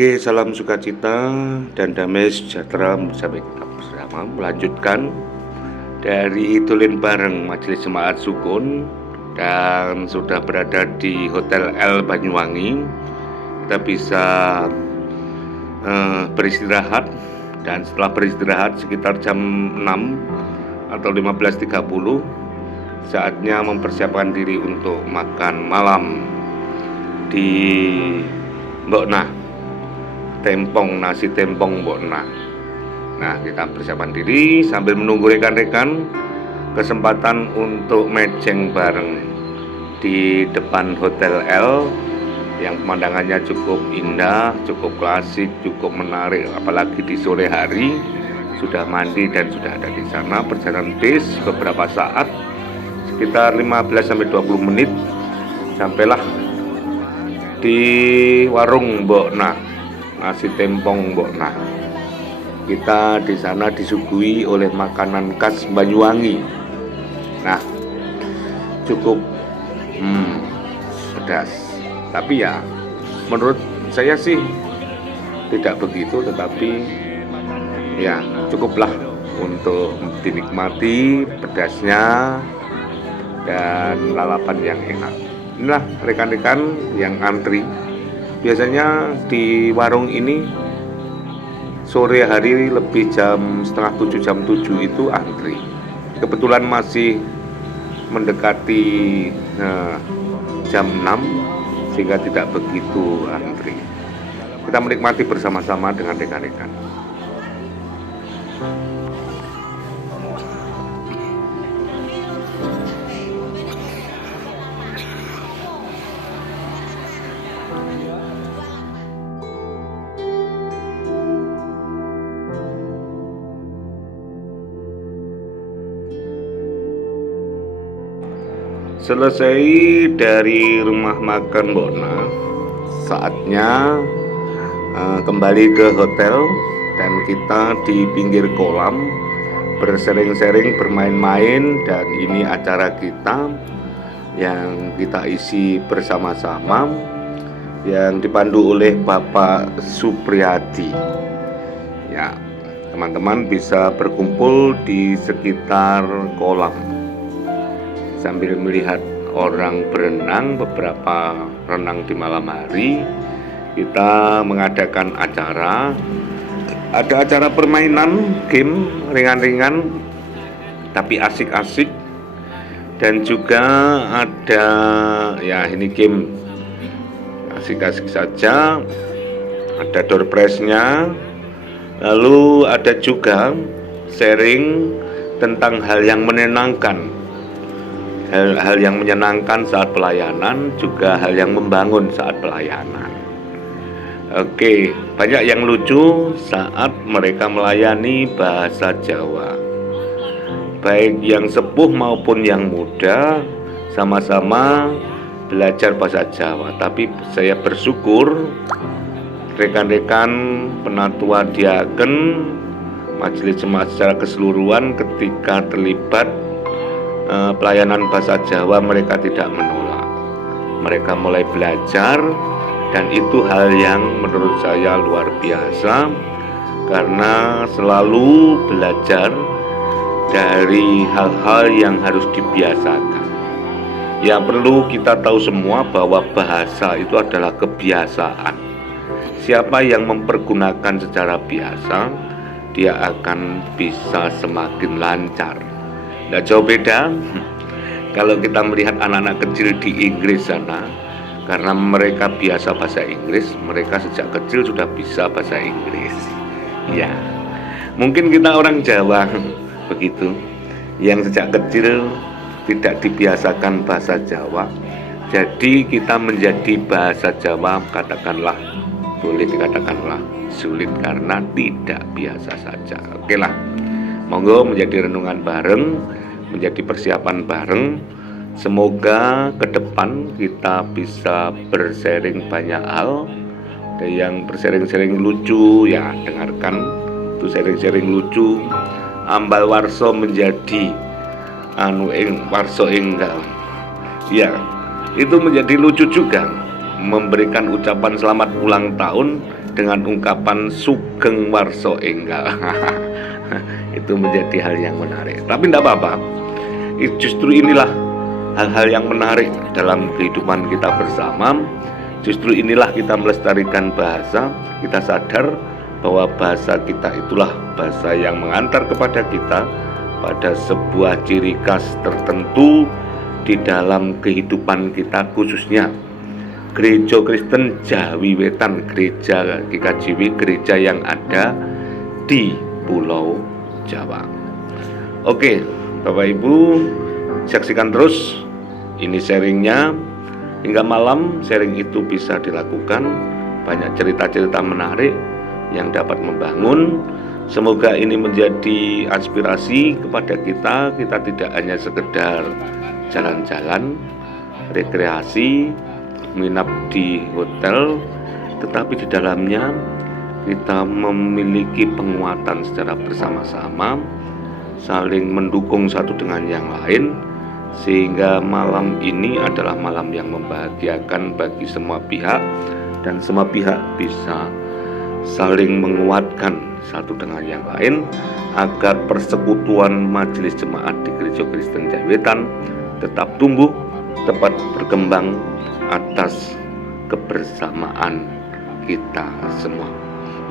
Oke, salam sukacita dan damai sejahtera bersama kita bersama melanjutkan dari Tulen Bareng Majelis Jemaat Sukun dan sudah berada di Hotel L Banyuwangi. Kita bisa beristirahat dan setelah beristirahat sekitar jam 6 atau 15.30 saatnya mempersiapkan diri untuk makan malam di Mbok Nah. Nasi tempong Mbok Nah. Nah, kita persiapan diri sambil menunggu rekan-rekan kesempatan untuk mejeng bareng di depan Hotel L yang pemandangannya cukup indah, cukup klasik, cukup menarik, apalagi di sore hari. Sudah mandi dan sudah ada di sana. Perjalanan bis beberapa saat, sekitar 15-20 menit sampailah di warung Mbok Nah, nasi tempong Mbok Nah. Kita di sana disuguhi oleh makanan khas Banyuwangi. Nah, cukup pedas. Tapi ya, menurut saya sih tidak begitu, tetapi ya cukuplah untuk dinikmati pedasnya dan lalapan yang enak. Inilah rekan-rekan yang antri. Biasanya di warung ini sore hari lebih jam setengah 7, jam 7 itu antri. Kebetulan masih mendekati jam 6 sehingga tidak begitu antri. Kita menikmati bersama-sama dengan rekan-rekan. Selesai dari rumah makan Mbok Nah, saatnya kembali ke hotel dan kita di pinggir kolam bersering-sering, bermain-main, dan ini acara kita yang kita isi bersama-sama yang dipandu oleh Bapak Supriyadi. Ya, teman-teman bisa berkumpul di sekitar kolam sambil melihat orang berenang, beberapa renang di malam hari. Kita mengadakan acara, ada acara permainan, game ringan-ringan tapi asik-asik, dan juga ada ya ini game asik-asik saja, ada door prize-nya, lalu ada juga sharing tentang hal yang menyenangkan. Hal yang menyenangkan saat pelayanan, juga hal yang membangun saat pelayanan. Oke, banyak yang lucu saat mereka melayani bahasa Jawa. Baik yang sepuh maupun yang muda sama-sama belajar bahasa Jawa. Tapi saya bersyukur rekan-rekan penatua diaken, majelis jemaat secara keseluruhan ketika terlibat pelayanan bahasa Jawa, mereka tidak menolak. Mereka mulai belajar, dan itu hal yang menurut saya luar biasa, karena selalu belajar dari hal-hal yang harus dibiasakan. Yang perlu kita tahu semua bahwa bahasa itu adalah kebiasaan. Siapa yang mempergunakan secara biasa, dia akan bisa semakin lancar. Tidak jauh beda kalau kita melihat anak-anak kecil di Inggris sana, karena mereka biasa bahasa Inggris, mereka sejak kecil sudah bisa bahasa Inggris. Ya, mungkin kita orang Jawa begitu, yang sejak kecil tidak dibiasakan bahasa Jawa, jadi kita menjadi bahasa Jawa katakanlah, boleh dikatakanlah sulit karena tidak biasa saja. Oke lah, monggo menjadi renungan bareng, menjadi persiapan bareng. Semoga ke depan kita bisa bersharing banyak hal. Ada yang bersharing-sharing lucu, ya dengarkan itu sharing-sharing lucu. Ambal warso menjadi warso enggal. Ya, itu menjadi lucu juga. memberikan ucapan selamat ulang tahun dengan ungkapan Sugeng Warso Enggal. Itu menjadi hal yang menarik. Tapi tidak apa-apa. Justru inilah hal-hal yang menarik dalam kehidupan kita bersama. Justru inilah kita melestarikan bahasa. Kita sadar bahwa bahasa kita itulah bahasa yang mengantar kepada kita pada sebuah ciri khas tertentu di dalam kehidupan kita, khususnya Gereja Kristen Jawi Wetan, Gereja GKJW, gereja yang ada di Pulau Jawa. Oke, Bapak Ibu, saksikan terus ini sharingnya hingga malam. Sharing itu bisa dilakukan, banyak cerita-cerita menarik yang dapat membangun. Semoga ini menjadi aspirasi kepada kita. Kita tidak hanya sekedar jalan-jalan, rekreasi, menginap di hotel, tetapi di dalamnya kita memiliki penguatan secara bersama-sama, saling mendukung satu dengan yang lain, sehingga malam ini adalah malam yang membahagiakan bagi semua pihak, dan semua pihak bisa saling menguatkan satu dengan yang lain agar persekutuan majelis jemaat di Gereja Kristen Jawi Wetan tetap tumbuh, tepat berkembang atas kebersamaan kita semua.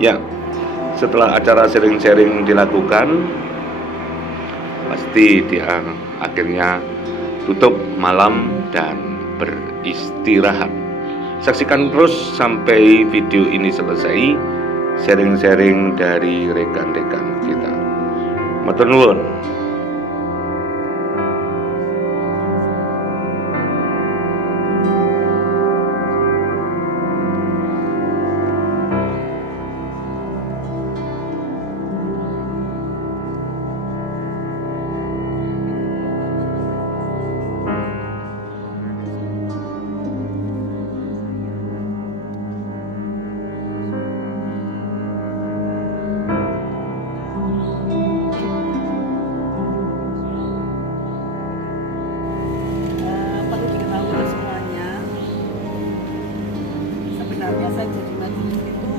Ya, setelah acara sharing-sharing dilakukan, pasti dia akhirnya tutup malam dan beristirahat. Saksikan terus sampai video ini selesai, sharing-sharing dari rekan-rekan kita. Matur nuwun. Saya jadi majelis itu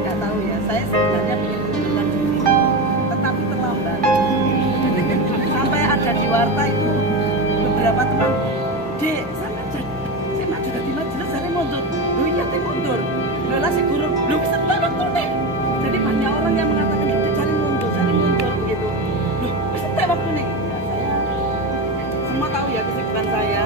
nggak tahu ya, saya sebenarnya ingin mengundurkan diri tetapi terlambat. Sampai ada di warta itu beberapa teman, Dek, saya maju dari majelis, saya mundur. Lu iya saya mundur, lu lah si guru belum bisa waktu nih. Jadi banyak orang yang mengatakan itu cari mundur begitu. Lu bisa waktu nih. Ya, saya semua tahu ya kesibukan saya,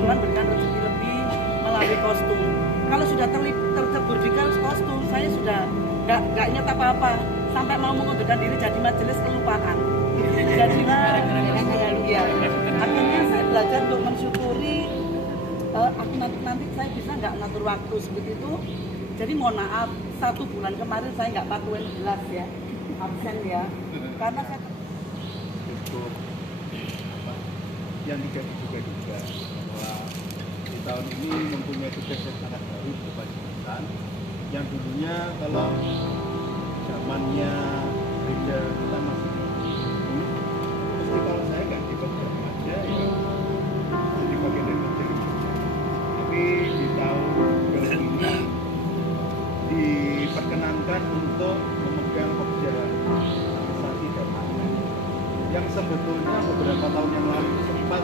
Tuhan berikan rezeki lebih melalui kostum. Kalau sudah tercebur di kostum, saya sudah nggak ingat apa-apa, sampai mau mengundurkan diri jadi majelis kelupaan. Jadilah ya, akhirnya saya belajar untuk mensyukuri. Aku nanti saya bisa nggak ngatur waktu seperti itu. Jadi mohon maaf, 1 bulan kemarin saya nggak patuhin jelas ya, absen ya, karena saya untuk yang tidak juga bahwa di tahun ini mempunyai tugas yang sangat baru berkelanjutan. Yang dulunya kalau zamannya gereja kita masih mesti kalau saya nggak dipegang aja ya jadi bagian dari gereja. Tapi di tahun ini diperkenankan untuk memegang pekerja administrasi dan lain-lain yang sebetulnya beberapa tahun yang lalu sempat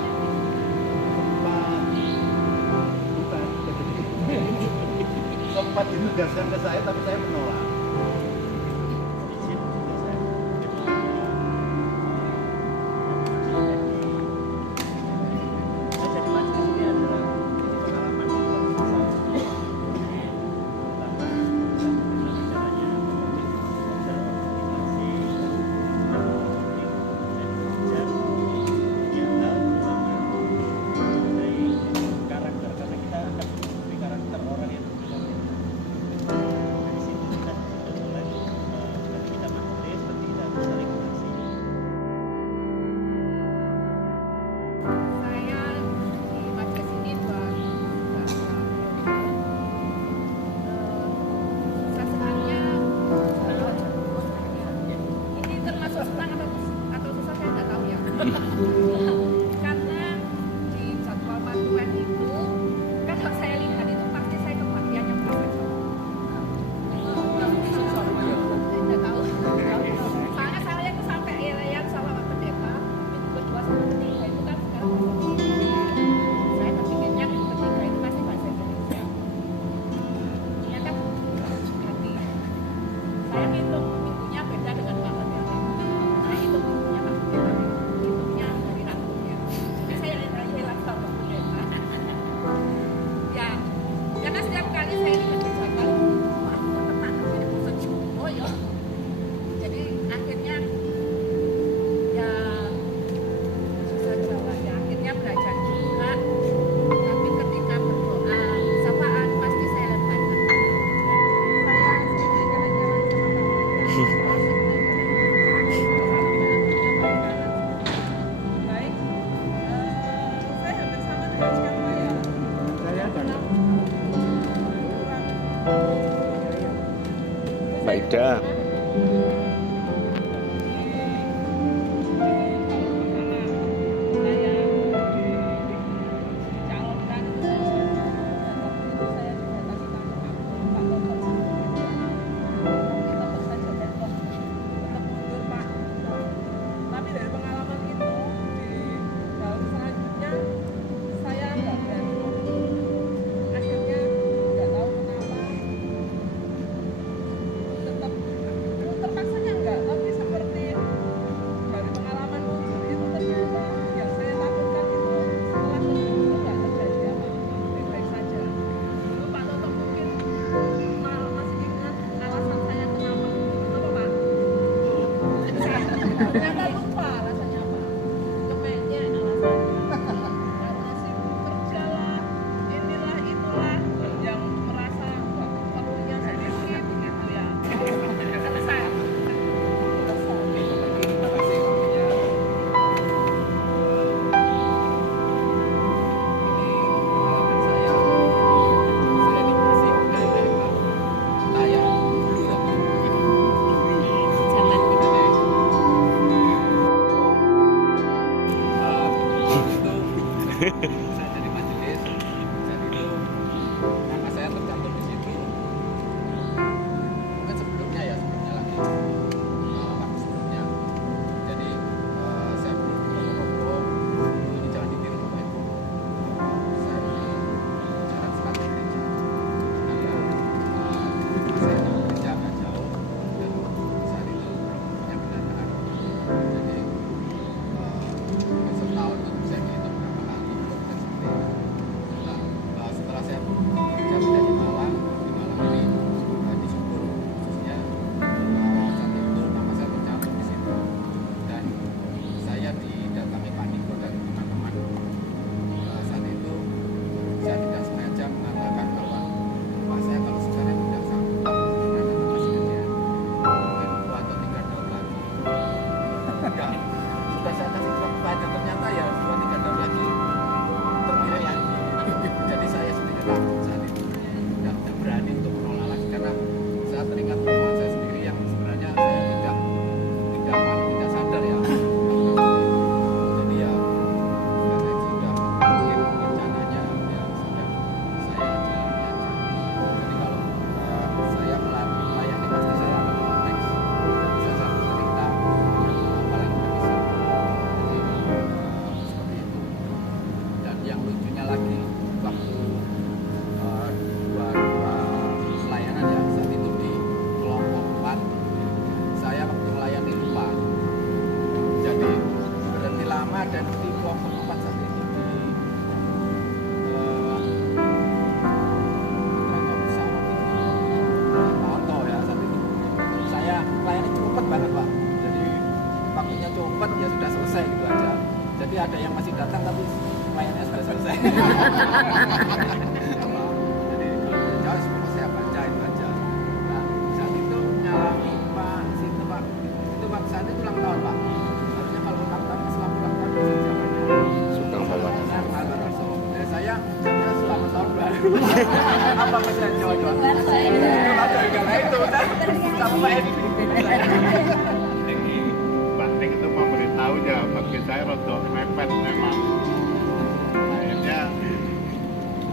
ditugaskan ke saya, tapi saya menolak. saya ngitung minggunya beda dengan Pak Pendeta. Saya hitung minggunya Pak Pendeta, hitungnya dari rambutnya. Jadi saya hilang sama Pendeta. Ya, karena setiap kali saya dikerjakan, wah, teman saya bosan juga ya. Jadi akhirnya ya susah jawab ya. Akhirnya belajar juga. Tapi ketika berdoa, sapaan pasti saya lemparkan. Saya sering jalan-jalan sama Pak Pendeta. Baik, saya hampir sama dengan siapa ya? Saya dan Mbak Ida. Tapi dari pengalaman itu di tahun selanjutnya saya nggak berani. Akhirnya nggak tahu kenapa tetap terpaksanya enggak, tapi seperti dari pengalaman muncul itu ternyata yang saya takutkan itu setelah itu nggak terjadi apa-apa, baik-baik saja. Dulu Pak Toto mungkin masih ingat alasan saya kenapa Pak? Ternyata lupa alasannya apa? Kemennya alasannya karena sibuk kerja lah, inilah itulah yang merasa waktunya sedikit gitu ya. Selesai. terima kasih waktunya. Ini pengalaman saya dikasih dari mereka layar dulu ya. Zaman itu. Itu saya jadi majelis saat itu nama saya tercantum di situ mungkin sebelumnya lagi waktu sebelumnya jadi saya belum rokok ini jangan ditiru Bapak Ibu. Saya ini jarak sekali gereja karena saya di gereja agak jauh dan saat itu belum punya kendaraan jadi setahun itu saya hitung berapa kali dan seperti itu. Nah, setelah saya bekerja pindah di Malang ini di Syukur khususnya saat itu nama saya tercantum di situ dan saya didatangi Pak Niko dan teman-teman. Saat itu saya tidak sengaja mengatakan bahwa Pak saya kalau sekarang tidak sanggup karena masih kerja mungkin 2 atau 3 tahun lagi. Ya, sudah saya kasih surat kepada ternyata ya 2-3 tahun lagi terpilih lagi. Jadi saya sendiri takut saat itu tidak berani untuk menolak lagi karena saya teringat teman saya sendiri yang sebenarnya saya tidak sadar ya. Jadi ya karena itu sudah mungkin rencananya ya sudah saya jalani aja. Jadi kalau saya melayani pasti saya akan konteks dan saya selalu cerita apalagi bisa. Jadi seperti itu. Dan yang lucunya lagi waktu dua pelayanan ya saat itu di kelompok 4 saya waktu melayani lupa. Jadi berhenti lama dan di kelompok 4 saat itu di pesawat itu auto ya saat itu saya melayani cepet banget Pak. Jadi waktunya cepet ya sudah selesai gitu aja. Jadi ada yang masih datang tapi pelayanannya sudah selesai. Jadi jauh semua saya baca itu aja. Nah, saat itu nyalami Pak situ Pak. Itu Pak saat itu ulang tahun Pak. Harusnya kalau ulang tahun selamat ulang tahun bisa jawabannya. Sugeng Bapak. Ya saya selamat tahun baru. Apa masih jawab-jawab? Itu aja karena itu sama Pak Edi. Pak Ning itu memberitahu ya bagi saya rodok mepet memang. Akhirnya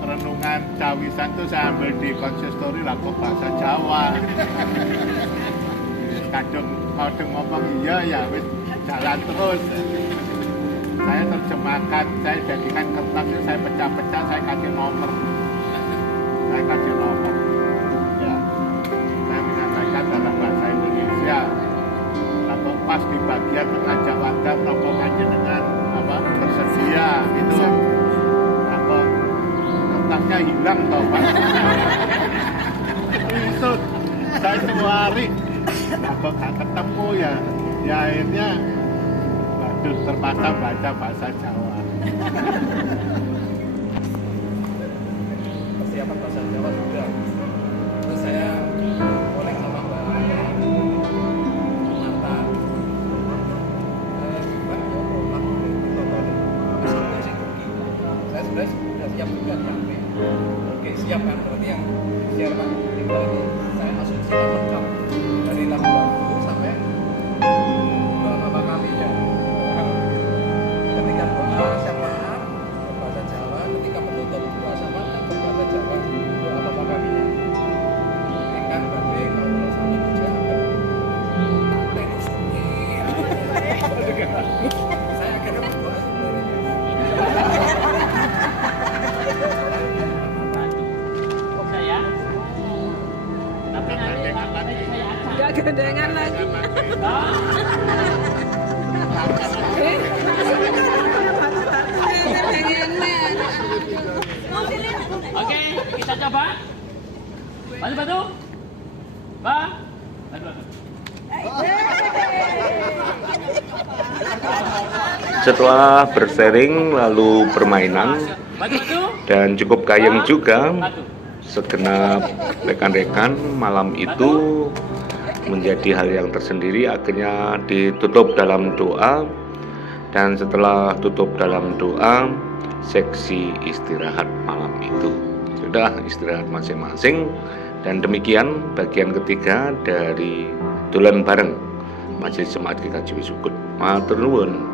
renungan cawisan itu saya ambil di konsistori laku bahasa Jawa. Kadang ngomong iya ya wis jalan terus. Saya terjemahkan, saya jadikan kertasnya, saya pecah-pecah, saya kasih nomor. Saya kasih nomor. Ya, saya menyampaikan dalam bahasa Indonesia. barang toh Pak. Itu saya sehari nah, kok gak ketemu ya akhirnya waduh terpaksa baca bahasa Jawa. Persiapan bahasa Jawa sudah. Terus saya boleh sama Mbak Marta. Mbak Joko laku ditonton masing-masing rugi. Saya sebenarnya sudah siap juga di HP. Oke siap kan, berarti yang share Pak Dito ini saya asumsikan lengkap dari lagu baru sampai nama kami ya. Ketika doa syafaat berbahasa Jawa, ketika penutup doa syafaat berbahasa Jawa, doa Bapak kaminya. Ikan babe kalau sami puja akan tenis sunyi. Saya akhirnya berdoa sebenarnya. Gak gandengan lagi. Oke, kita coba. Batu-batu. Batu-batu. Setelah bersharing lalu permainan Batu-batu. dan cukup kayang juga, Batu. segenap rekan-rekan malam itu menjadi hal yang tersendiri, akhirnya ditutup dalam doa. Dan setelah tutup dalam doa, seksi istirahat malam itu sudah istirahat masing-masing. Dan demikian bagian ketiga dari dolan bareng Majelis Jemaat GKJ Sukut. Matur nuwun.